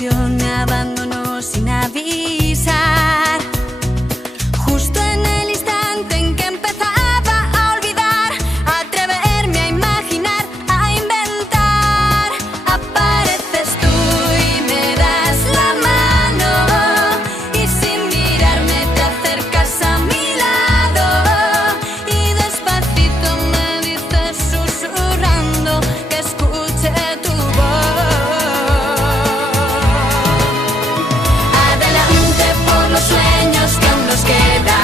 ilusión me abandonó sin avisar. Justo en el instante en que empezaba a olvidar, a atreverme a imaginar, a inventar, apareces tú y me das la mano, y sin mirarme te acercas a mi lado, y despacito me dices susurrando que escuche tu voz. Adelante por los sueños que aún nos quedan,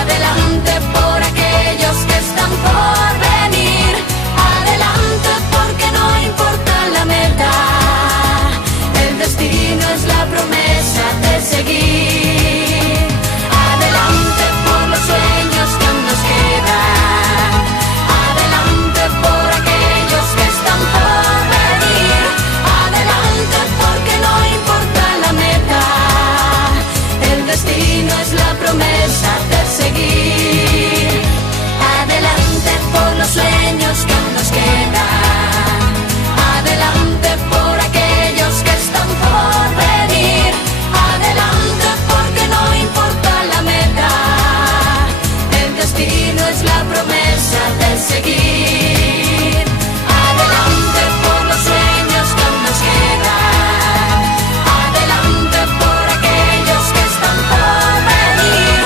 adelante por aquellos que están por venir, adelante porque no importa la meta, el destino es la promesa de seguir. Adelante por los sueños que aún nos quedan, adelante por aquellos que están por venir, adelante porque no importa la meta, el destino es la promesa de seguir. Adelante por los sueños que aún nos quedan, adelante por aquellos que están por venir, adelante porque no importa la meta, el destino es la promesa de seguir. Adelante por los sueños que aún nos quedan, adelante por aquellos que están por venir,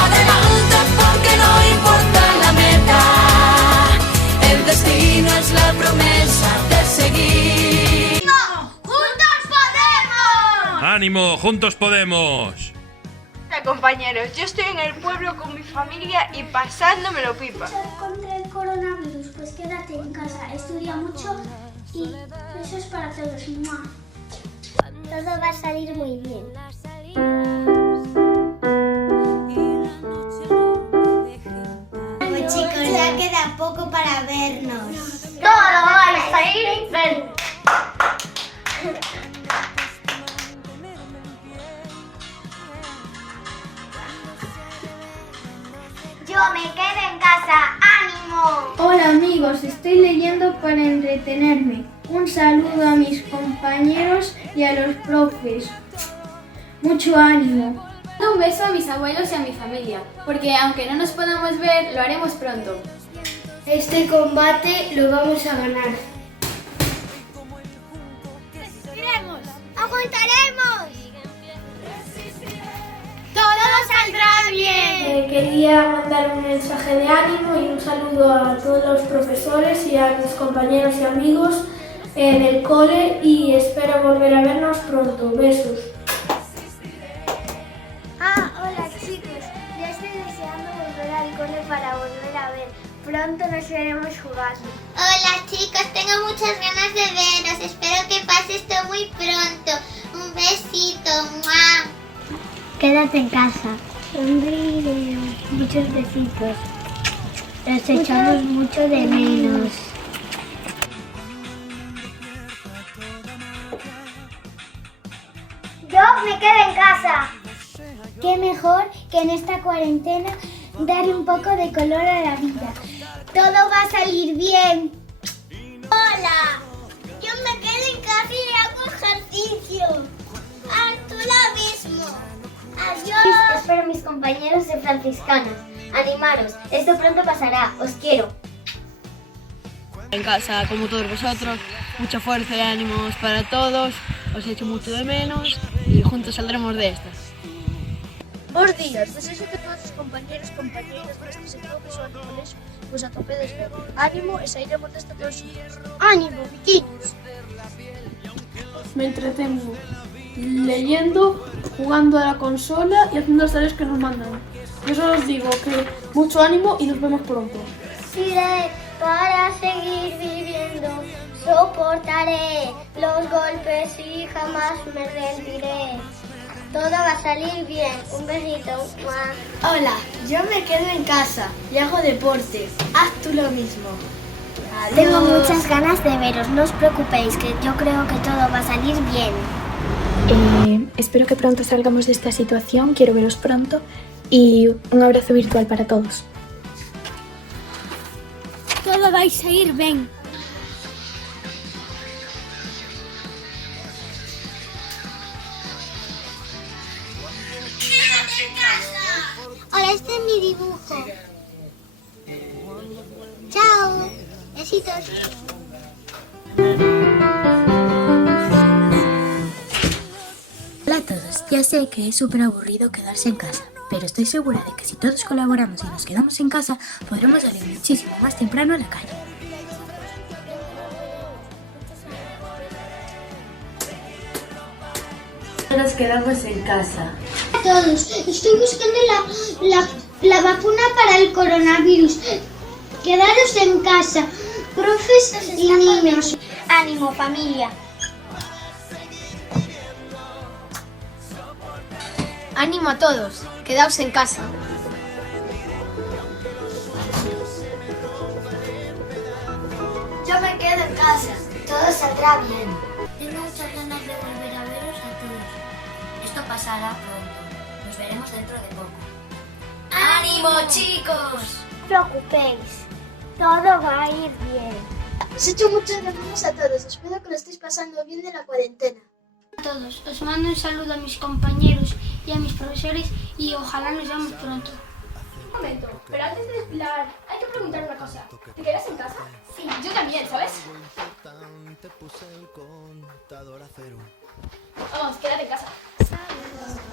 adelante porque no importa la meta, el destino es la promesa de seguir. ¡Juntos podemos! ¡Ánimo! ¡Juntos podemos! Hola compañeros, yo estoy en el pueblo con mi familia y pasándomelo pipa. Luchar contra el coronavirus, pues quédate en casa, estudia mucho y eso es para todos. ¡Mua! Todo va a salir muy bien. Pues chicos, ya queda poco para vernos. Todo va a salir bien. Yo me quedo en casa, ¡ánimo! Hola amigos, estoy leyendo para entretenerme. Un saludo a mis compañeros y a los profes. Mucho ánimo. Un beso a mis abuelos y a mi familia, porque aunque no nos podamos ver, lo haremos pronto. Este combate lo vamos a ganar. ¡Iremos! ¡Aguantaremos! ¡Todo saldrá bien! Quería mandar un mensaje de ánimo y un saludo a todos los profesores y a mis compañeros y amigos del cole y espero volver a vernos pronto. Besos. Hola chicos, ya estoy deseando volver al cole para volver a ver. Pronto nos veremos jugando. Hola chicos, tengo muchas ganas de veros. Espero que pase esto muy pronto. Un besito. ¡Mua! Quédate en casa. Sonríe. Muchos besitos. Los echamos mucho de menos. Yo me quedo en casa. Qué mejor que en esta cuarentena darle un poco de color a la vida. Todo va a salir bien. Hola, yo me quedo en casa y hago ejercicio. Tú lo mismo. Adiós. Espero mis compañeros de franciscanas. Animaros, esto pronto pasará. Os quiero. En casa, como todos vosotros, mucha fuerza y ánimos para todos, os echo mucho de menos y juntos saldremos de estas. Bos días, deseo que todos os compañeros e compañeiras prestes en todo o seu colegio pois a tope desde ánimo e sairemos desta todos xuntos. Ánimo, biquiños! Me entretengo leyendo, jugando a la consola y haciendo las tareas que nos mandan. Yo solo os digo que mucho ánimo y nos vemos pronto. Iré para seguir viviendo. Soportaré los golpes y jamás me rendiré. Todo va a salir bien. Un besito. ¡Mua! Hola, yo me quedo en casa y hago deporte. Haz tú lo mismo. Adiós. Tengo muchas ganas de veros. No os preocupéis, que yo creo que todo va a salir bien. Espero que pronto salgamos de esta situación. Quiero veros pronto y un abrazo virtual para todos. Todo vai sair ben. en casa! Hola, este es mi dibujo. Chao. Besitos. Hola a todos, ya sé que es súper aburrido quedarse en casa, pero estoy segura de que si todos colaboramos y nos quedamos en casa, podremos salir muchísimo más temprano a la calle. Nos quedamos en casa. A todos, estoy buscando la vacuna para el coronavirus. Quedaros en casa, profes y niños. Ánimo, familia. Ánimo a todos, quedaos en casa. Yo me quedo en casa, todo saldrá bien. Tengo muchas ganas de volver a veros a todos. Esto pasará pronto. Nos veremos dentro de poco. ¡Ánimo, chicos! No os preocupéis, todo va a ir bien. Os echo muchos de menos a todos, espero que lo estéis pasando bien de la cuarentena. A todos, os mando un saludo a mis compañeros y a mis profesores y ojalá nos veamos pronto. Un momento, pero antes de desfilar hay que preguntar una cosa. ¿Te quedas en casa? Sí, yo también, ¿sabes? Vamos, quédate en casa.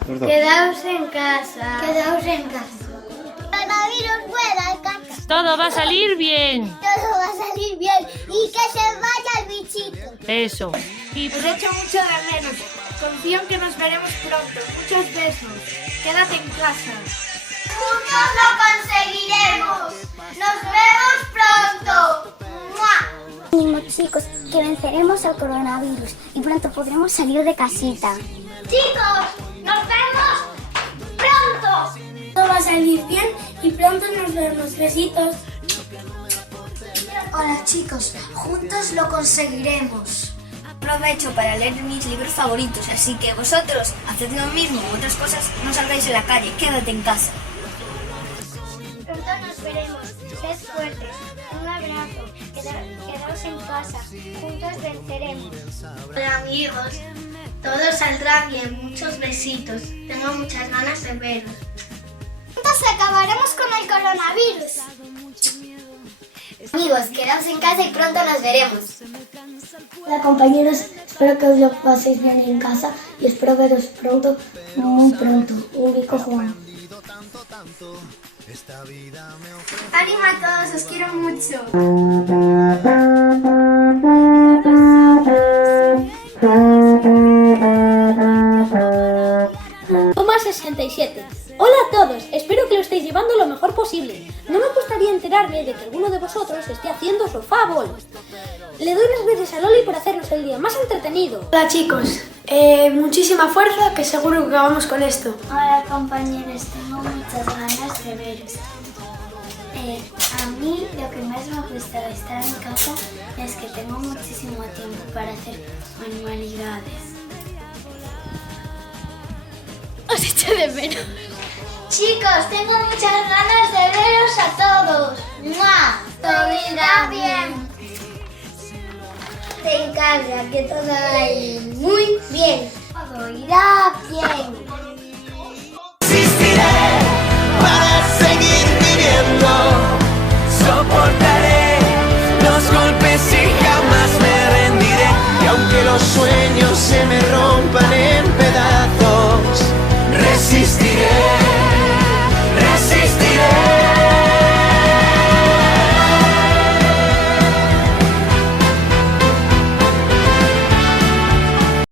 Quedaos en casa. Quedaos en casa. Coronavirus fuera de casa. Todo va a salir bien. Todo va a salir bien y que se vaya el bichito. Eso. Y Os echo mucho de menos. Confío en que nos veremos pronto. Muchos besos. Quédate en casa. ¡Juntos lo conseguiremos! ¡Nos vemos pronto! ¡Mua! Ánimo, chicos, que venceremos al coronavirus y pronto podremos salir de casita. ¡Chicos! ¡Nos vemos pronto! Todo va a salir bien y pronto nos vemos. Besitos. Hola, chicos, juntos lo conseguiremos. Aprovecho para leer mis libros favoritos, así que vosotros haced lo mismo, otras cosas no salgáis en la calle, quédate en casa. Pronto nos veremos. Sed fuertes. Un abrazo. Quedaos en casa. Juntos venceremos. Hola amigos, todo saldrá bien. Muchos besitos. Tengo muchas ganas de veros. Juntos acabaremos con el coronavirus. Amigos, quedaos en casa y pronto nos veremos. Hola compañeros, espero que os lo paséis bien en casa y espero veros pronto, muy pronto. Un bico Juan. Ánimo a todos, os quiero mucho. Toma 67. Hola a todos, espero que lo estéis llevando lo mejor posible. No me gustaría enterarme de que alguno de vosotros esté haciendo sofá ball. Le doy las gracias a Loli por hacernos el día más entretenido. Hola chicos, muchísima fuerza que seguro que acabamos con esto. Hola compañeros, tengo muchas ganas de veros. A mí lo que más me gusta de estar en casa es que tengo muchísimo tiempo para hacer manualidades. Os echo de menos. Chicos, tengo muchas ganas de veros a todos. ¡Mua! Todo irá bien. En casa, que todo va a ir